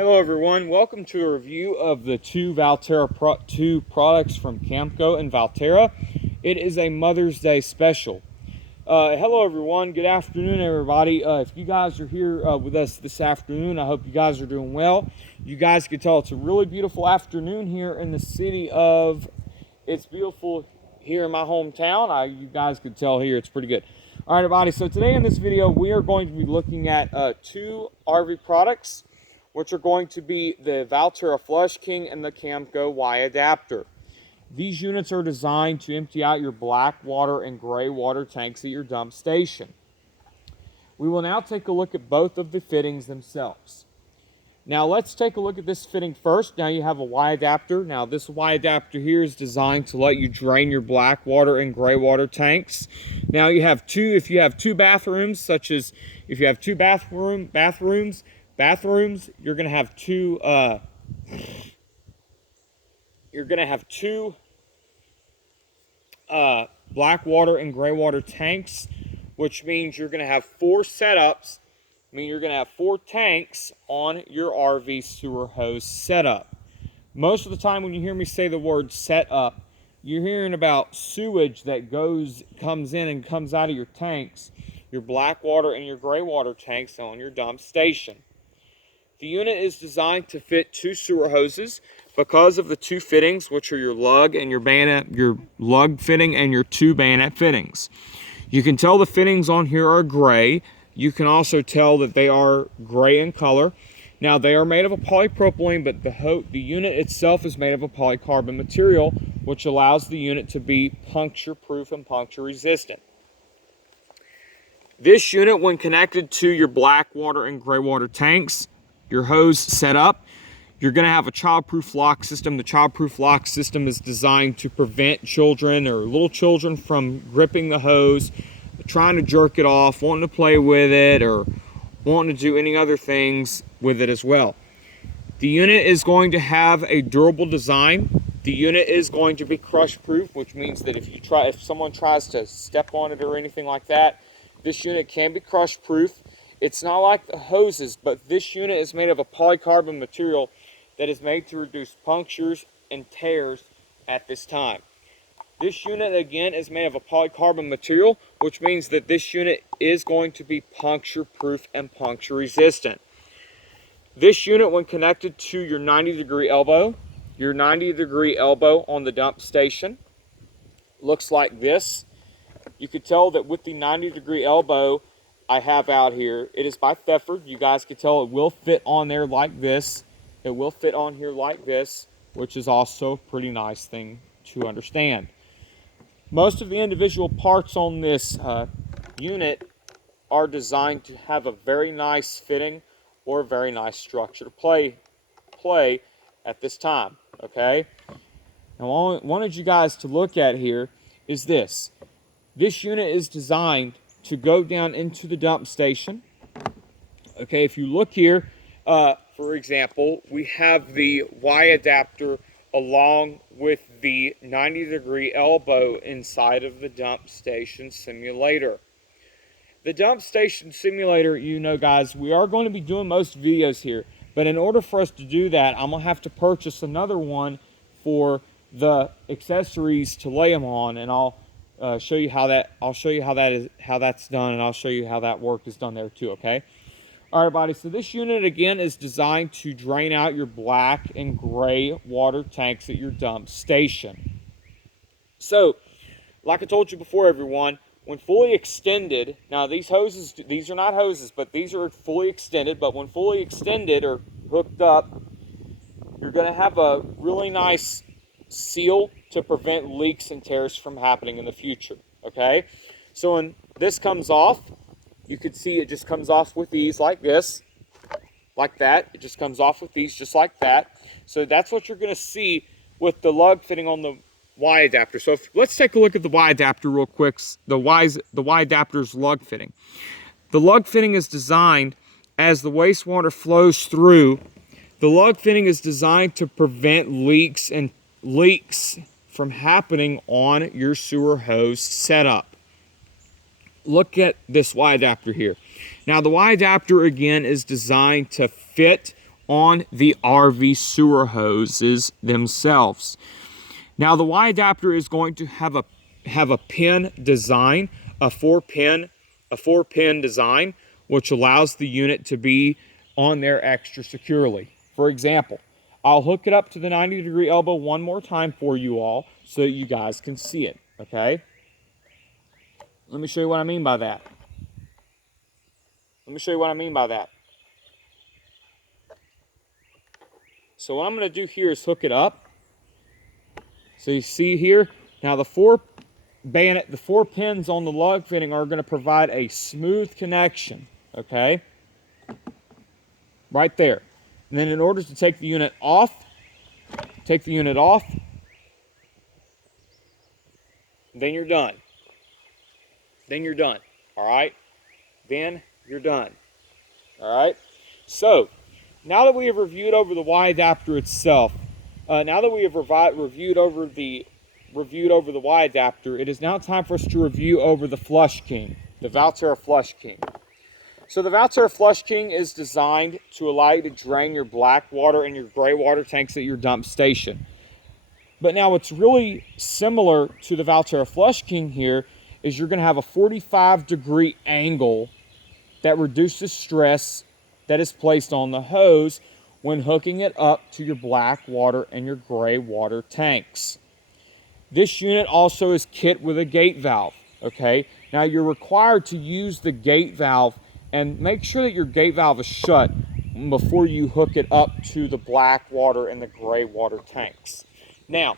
Hello everyone, welcome to a review of the two Valterra 2 products from Camco and Valterra. It is a Mother's Day special. Hello everyone, good afternoon everybody. If you guys are here with us this afternoon, I hope you guys are doing well. You guys can tell it's a really beautiful afternoon here in the city of, it's beautiful here in my hometown. You guys can tell here it's pretty good. All right everybody, so today in this video we are going to be looking at two RV products, which are going to be the Valterra Flush King and the Camco Y adapter. These units are designed to empty out your black water and gray water tanks at your dump station. We will now take a look at both of the fittings themselves. Now let's take a look at this fitting first. Now you have a Y adapter. Now this Y adapter here is designed to let you drain your black water and gray water tanks. Now you have if you have two bathrooms, such as if you have two bathrooms, you're going to have two black water and gray water tanks, which means you're going to have four setups. I mean, you're going to have four tanks on your RV sewer hose setup. Most of the time when you hear me say the word setup, you're hearing about sewage that comes in and comes out of your tanks, your black water and your gray water tanks on your dump station. The unit is designed to fit two sewer hoses because of the two fittings, which are your lug and your lug fitting and your two bayonet fittings. You can tell the fittings on here are gray. You can also tell that they are gray in color. Now they are made of a polypropylene, but the unit itself is made of a polycarbon material, which allows the unit to be puncture proof and puncture resistant. This unit, when connected to your black water and gray water tanks, your hose set up, you're going to have a child-proof lock system. The child-proof lock system is designed to prevent children or little children from gripping the hose, trying to jerk it off, wanting to play with it, or wanting to do any other things with it as well. The unit is going to have a durable design. The unit is going to be crush-proof, which means that if someone tries to step on it or anything like that, this unit can be crush-proof. It's not like the hoses, but this unit is made of a polycarbon material that is made to reduce punctures and tears at this time. This unit, again, is made of a polycarbon material, which means that this unit is going to be puncture proof and puncture resistant. This unit, when connected to your 90-degree elbow on the dump station, looks like this. You could tell that with the 90-degree elbow I have out here, it is by Thetford. You guys can tell it will fit on there like this. It will fit on here like this, which is also a pretty nice thing to understand. Most of the individual parts on this unit are designed to have a very nice fitting or a very nice structure to play at this time, okay? Now, what I wanted you guys to look at here is this. This unit is designed to go down into the dump station. Okay, if you look here, for example, we have the Y adapter along with the 90-degree elbow inside of the dump station simulator. The dump station simulator, you know guys, we are going to be doing most videos here, but in order for us to do that, I'm going to have to purchase another one for the accessories to lay them on, and I'll show you how that's done, and I'll show you how that work is done there too, okay? All right, everybody, so this unit, again, is designed to drain out your black and gray water tanks at your dump station. So, like I told you before, everyone, when fully extended, now these are not hoses, but these are fully extended, but when fully extended or hooked up, you're going to have a really nice seal to prevent leaks and tears from happening in the future, okay? So when this comes off, you can see it just comes off with ease like this, like that. It just comes off with ease just like that. So that's what you're going to see with the lug fitting on the Y adapter. So let's take a look at the Y adapter real quick. The Y adapter's lug fitting. The lug fitting is designed as the wastewater flows through. The lug fitting is designed to prevent leaks from happening on your sewer hose setup. Look at this Y adapter here. Now the Y adapter again is designed to fit on the RV sewer hoses themselves. Now the Y adapter is going to have a pin design, a four pin design, which allows the unit to be on there extra securely. For example, I'll hook it up to the 90-degree elbow one more time for you all so that you guys can see it, okay? Let me show you what I mean by that. So what I'm going to do here is hook it up. So you see here, now the four pins on the lug fitting are going to provide a smooth connection, okay? Right there. And then in order to take the unit off, then you're done. All right? Then you're done. All right? So, now that we have reviewed over the Y adapter itself, now that we have reviewed over the Y adapter, it is now time for us to review over the Flush King, the Valterra Flush King. So the Valterra Flush King is designed to allow you to drain your black water and your gray water tanks at your dump station. But now what's really similar to the Valterra Flush King here is you're going to have a 45-degree angle that reduces stress that is placed on the hose when hooking it up to your black water and your gray water tanks. This unit also is kit with a gate valve, okay? Now you're required to use the gate valve and make sure that your gate valve is shut before you hook it up to the black water and the gray water tanks. Now,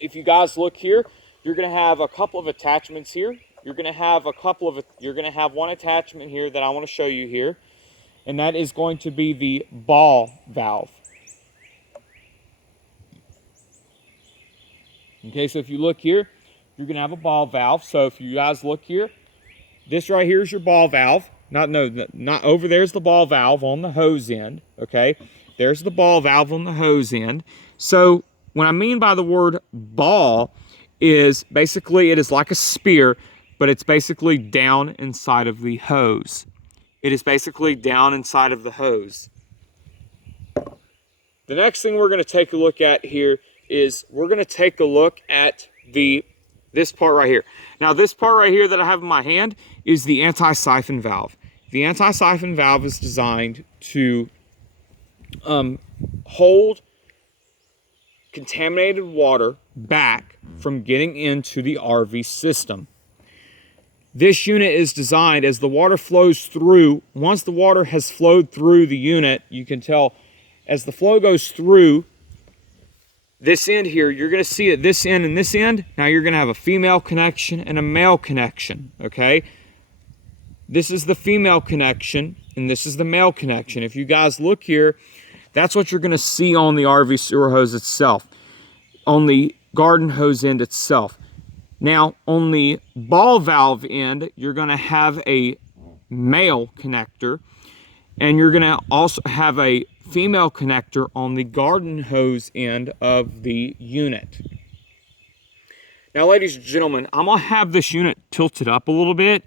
if you guys look here, you're going to have a couple of attachments here. You're going to have one attachment here that I want to show you here, and that is going to be the ball valve. Okay, so if you look here, you're going to have a ball valve. So if you guys look here, this right here is your ball valve. Not over there's the ball valve on the hose end, okay? There's the ball valve on the hose end. So what I mean by the word ball is basically it is like a spear, but it's basically down inside of the hose. It is basically down inside of the hose. The next thing we're going to take a look at here is we're going to take a look at this part right here. Now this part right here that I have in my hand is the anti-siphon valve. The anti-siphon valve is designed to hold contaminated water back from getting into the RV system. This unit is designed as the water flows through. Once the water has flowed through the unit, you can tell as the flow goes through this end here, you're going to see at this end and this end, now you're going to have a female connection and a male connection, okay? This is the female connection and this is the male connection. If you guys look here, that's what you're going to see on the RV sewer hose itself, on the garden hose end itself. Now, on the ball valve end, you're going to have a male connector, and you're going to also have a female connector on the garden hose end of the unit. Now, ladies and gentlemen, I'm going to have this unit tilted up a little bit.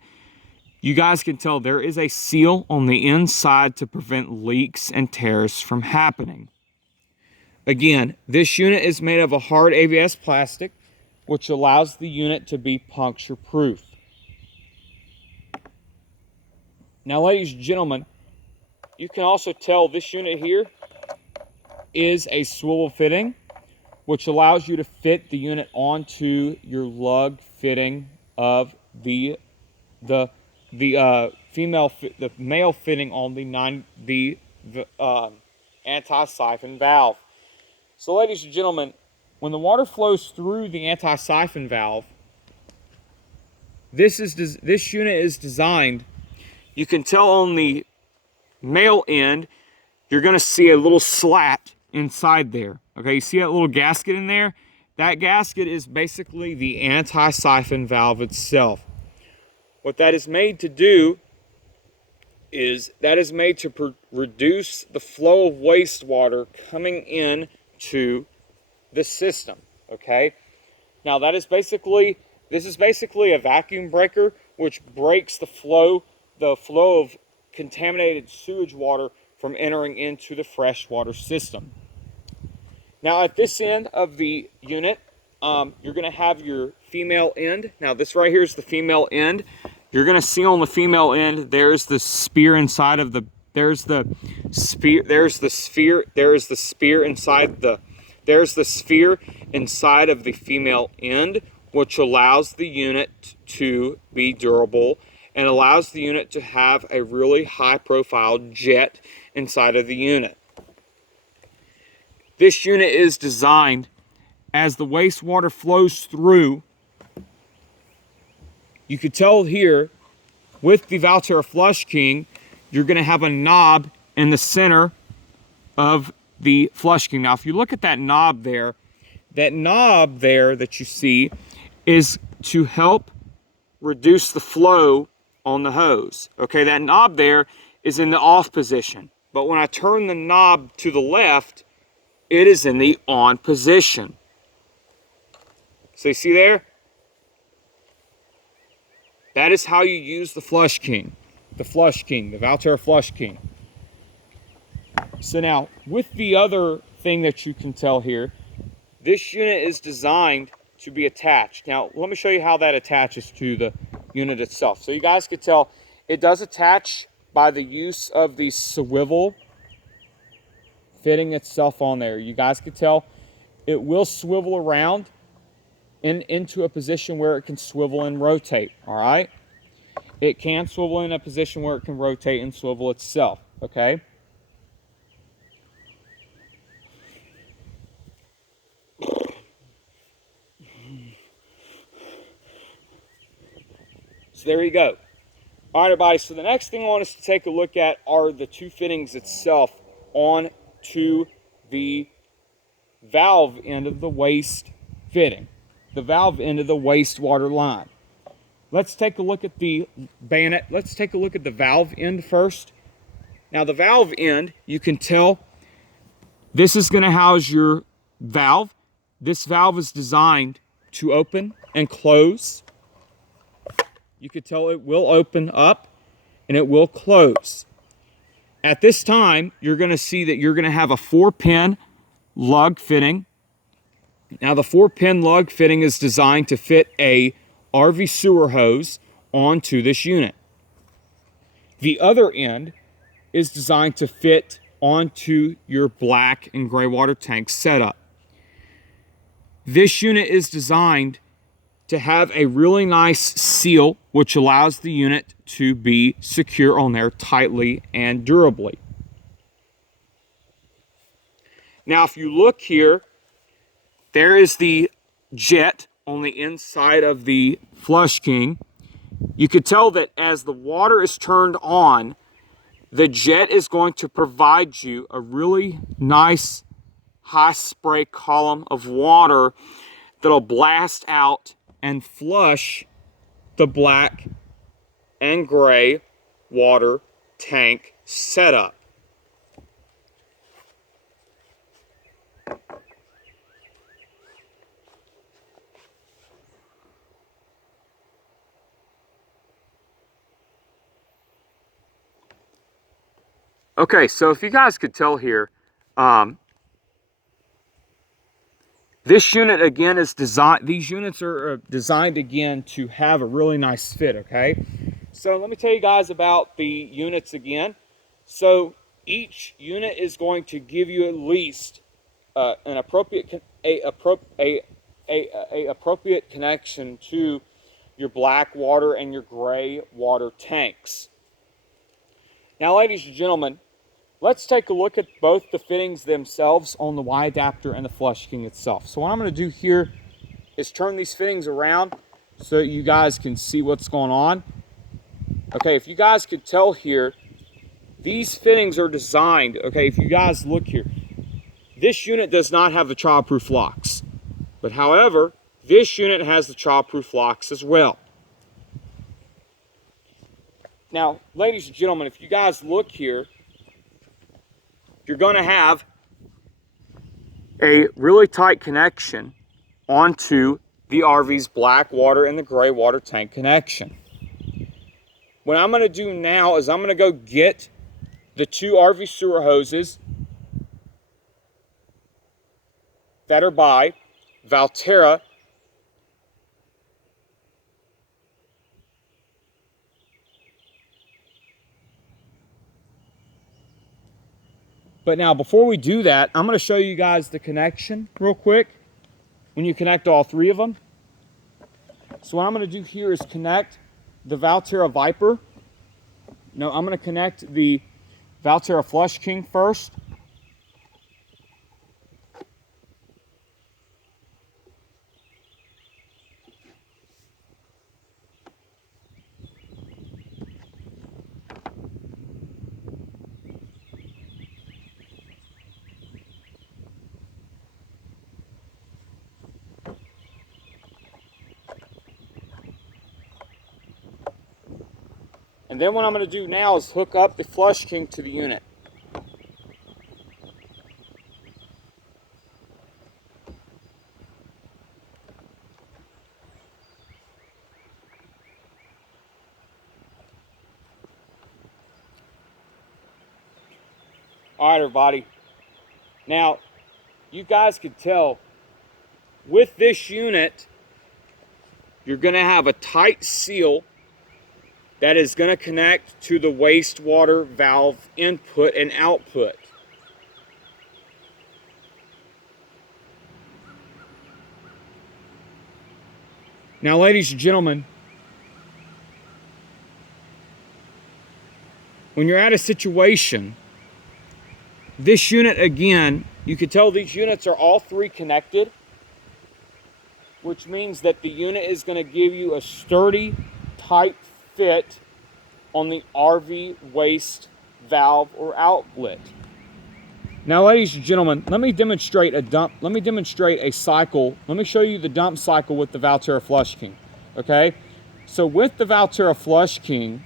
You guys can tell there is a seal on the inside to prevent leaks and tears from happening. Again, this unit is made of a hard ABS plastic, which allows the unit to be puncture proof. Now, ladies and gentlemen, you can also tell this unit here is a swivel fitting, which allows you to fit the unit onto your lug fitting of the male fitting on the anti-siphon valve. So, ladies and gentlemen, when the water flows through the anti-siphon valve, this unit is designed. You can tell on the male end, you're going to see a little slat inside there. Okay, you see that little gasket in there? That gasket is basically the anti-siphon valve itself. What that is made to do is that is made to reduce the flow of wastewater coming in to the system. Okay, now this is basically a vacuum breaker which breaks the flow of contaminated sewage water from entering into the freshwater system. Now at this end of the unit, you're going to have your female end. Now this right here is the female end. You're going to see on the female end, there's the spear inside of the, there's the spear inside of the female end, which allows the unit to be durable and allows the unit to have a really high profile jet inside of the unit. This unit is designed as the wastewater flows through. You can tell here with the Valterra Flush King, you're going to have a knob in the center of the Flush King. Now, if you look at that knob there that you see is to help reduce the flow on the hose. Okay, that knob there is in the off position. But when I turn the knob to the left, it is in the on position. So you see there? That is how you use the Flush King. The Valterra Flush King. So now, with the other thing that you can tell here, this unit is designed to be attached. Now, let me show you how that attaches to the unit itself. So you guys can tell it does attach by the use of the swivel fitting itself on there. You guys can tell it will swivel around into a position where it can swivel and rotate, all right? It can swivel in a position where it can rotate and swivel itself, okay? So there you go. All right, everybody, so the next thing I want us to take a look at are the two fittings itself on to the valve end of the waste fitting. The valve end of the wastewater line. Let's take a look at the bayonet. Let's take a look at the valve end first. Now the valve end, you can tell this is going to house your valve. This valve is designed to open and close. You can tell it will open up and it will close. At this time, you're going to see that you're going to have a 4-pin lug fitting. Now the 4-pin lug fitting is designed to fit a RV sewer hose onto this unit. The other end is designed to fit onto your black and gray water tank setup. This unit is designed to have a really nice seal, which allows the unit to be secure on there tightly and durably. Now, if you look here, there is the jet on the inside of the Flush King. You could tell that as the water is turned on, the jet is going to provide you a really nice high spray column of water that'll blast out and flush the black and gray water tank setup. Okay, so if you guys could tell here, this unit again is designed, these units are designed again to have a really nice fit, okay? So let me tell you guys about the units again. So each unit is going to give you at least an appropriate connection to your black water and your gray water tanks. Now, ladies and gentlemen, let's take a look at both the fittings themselves on the Y adapter and the Flush King itself. So what I'm going to do here is turn these fittings around so you guys can see what's going on. Okay, if you guys could tell here, these fittings are designed, okay, if you guys look here, this unit does not have the childproof locks. But however, this unit has the childproof locks as well. Now, ladies and gentlemen, if you guys look here, you're going to have a really tight connection onto the RV's black water and the gray water tank connection. What I'm going to do now is I'm going to go get the two RV sewer hoses that are by Valterra. But now, before we do that, I'm going to show you guys the connection real quick when you connect all three of them. So what I'm going to do here is connect the Valterra Viper. No, I'm going to connect the Valterra Flush King first. And then what I'm going to do now is hook up the Flush King to the unit. All right, everybody. Now, you guys can tell with this unit, you're going to have a tight seal that is going to connect to the wastewater valve input and output. Now, ladies and gentlemen, when you're at a situation, this unit, again, you can tell these units are all three connected, which means that the unit is going to give you a sturdy, tight fit on the RV waste valve or outlet. Now, ladies and gentlemen, let me demonstrate a cycle. Let me show you the dump cycle with the Valterra Flush King. Okay? So with the Valterra Flush King,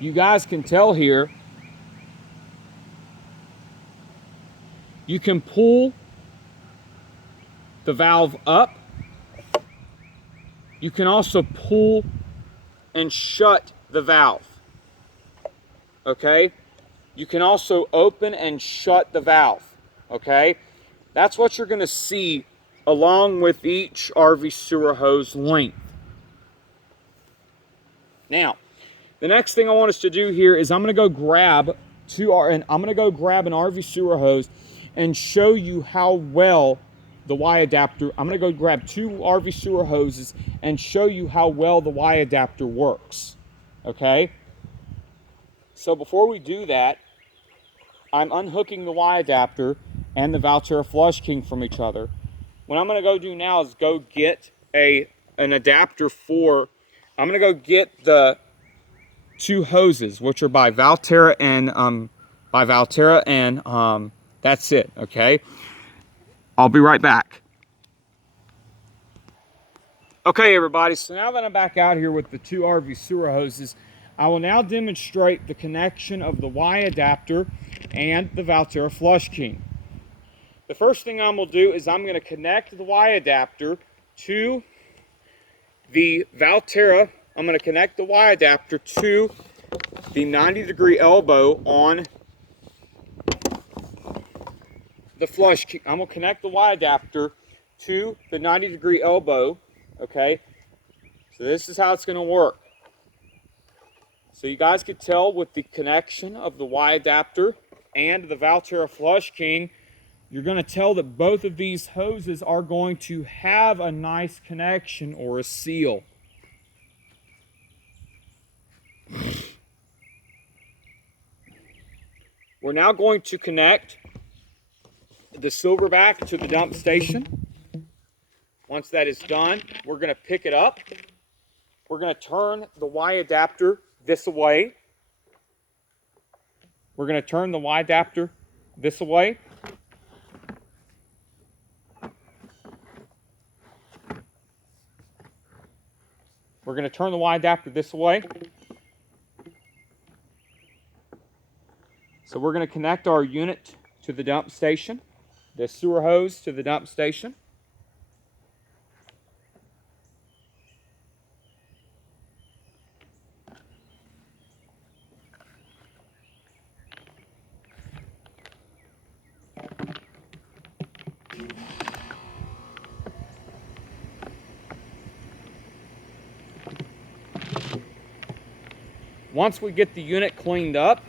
you guys can tell here, you can pull the valve up. You can also pull and shut the valve. Okay? You can also open and shut the valve. Okay? That's what you're going to see along with each RV sewer hose length. Now, the next thing I want us to do here is I'm going to go grab an RV sewer hose and show you how well the Y adapter. I'm going to go grab two RV sewer hoses and show you how well the Y adapter works. Okay? So before we do that, I'm unhooking the Y adapter and the Valterra Flush King from each other. What I'm going to go do now is go get an adapter for. I'm going to go get the two hoses, which are by Valterra and that's it. Okay, I'll be right back. Okay, everybody. So now that I'm back out here with the two RV sewer hoses, I will now demonstrate the connection of the Y adapter and the Valterra Flush King. The first thing I'm going to do is I'm going to connect the Y adapter to the Valterra. I'm going to connect the Y adapter to the 90-degree elbow on the Flush King. I'm going to connect the Y adapter to the 90-degree elbow. Okay, so this is how it's going to work. So you guys could tell with the connection of the Y adapter and the Valterra Flush King, you're going to tell that both of these hoses are going to have a nice connection or a seal. We're now going to connect the silverback to the dump station. Once that is done, we're going to pick it up. We're going to turn the Y adapter this way. We're going to turn the Y adapter this way. We're going to turn the Y adapter this way. So we're going to connect our unit to the dump station, the sewer hose to the dump station. Once we get the unit cleaned up,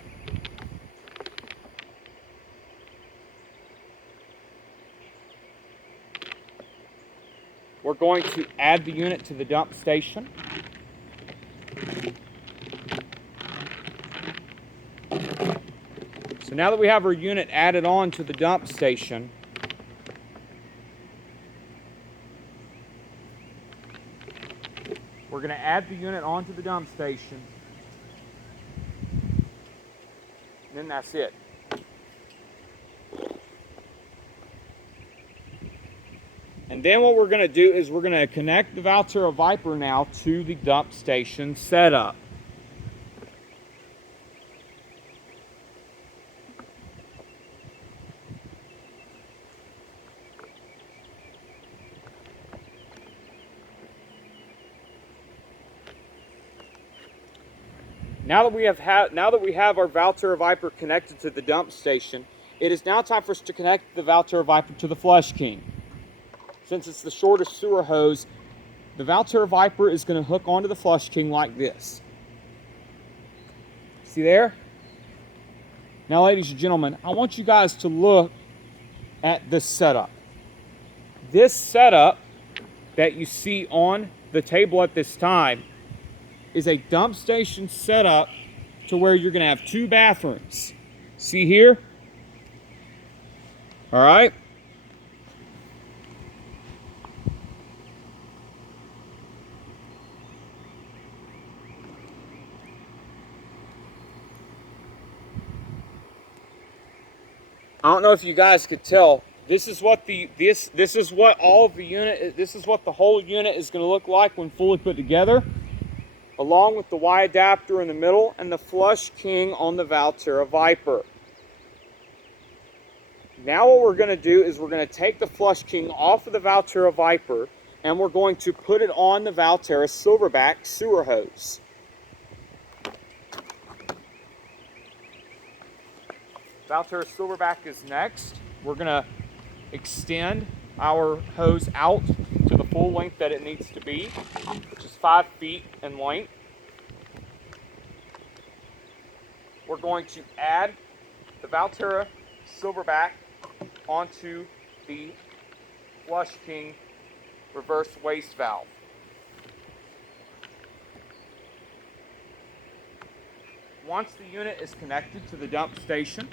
we're going to add the unit to the dump station. So now that we have our unit added on to the dump station, we're going to add the unit onto the dump station, and then that's it. And then what we're going to do is we're going to connect the Valterra Viper now to the dump station setup. Now that we have our Valterra Viper connected to the dump station, it is now time for us to connect the Valterra Viper to the Flush King. Since it's the shortest sewer hose, the Valterra Viper is going to hook onto the Flush King like this. See there? Now, ladies and gentlemen, I want you guys to look at this setup. This setup that you see on the table at this time is a dump station setup to where you're going to have 2 bathrooms. See here? All right. I don't know if you guys could tell. This is what the whole unit is going to look like when fully put together, along with the Y adapter in the middle and the Flush King on the Valterra Viper. Now what we're going to do is we're going to take the Flush King off of the Valterra Viper and we're going to put it on the Valterra Silverback sewer hose. Valterra Silverback is next. We're going to extend our hose out to the full length that it needs to be, which is 5 feet in length. We're going to add the Valterra Silverback onto the Flush King reverse waste valve. Once the unit is connected to the dump station,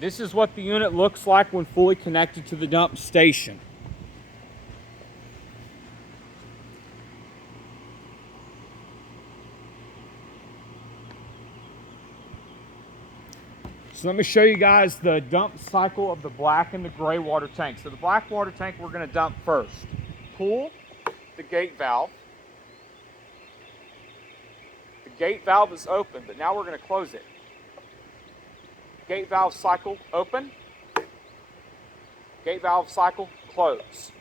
this is what the unit looks like when fully connected to the dump station. So let me show you guys the dump cycle of the black and the gray water tank. So the black water tank we're going to dump first. Pull the gate valve. The gate valve is open, but now we're going to close it. Gate valve cycle open. Gate valve cycle close.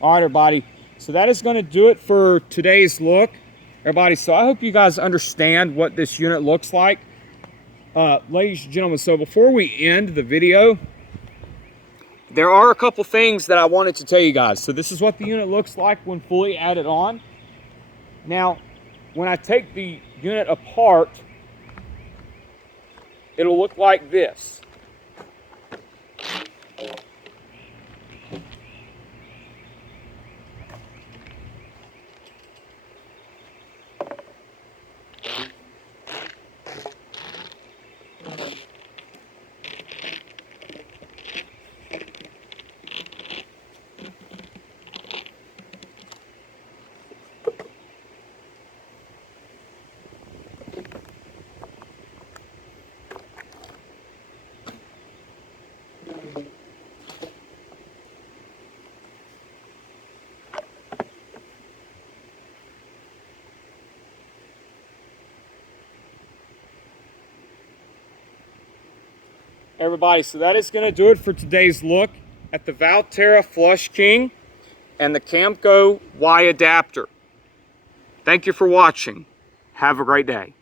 All right, everybody. So that is going to do it for today's look. Everybody, so I hope you guys understand what this unit looks like. Ladies and gentlemen, so before we end the video, there are a couple things that I wanted to tell you guys. So this is what the unit looks like when fully added on. Now, when I take the unit apart, it'll look like this. Everybody, so that is going to do it for today's look at the Valterra Flush King and the Camco Y adapter. Thank you for watching. Have a great day.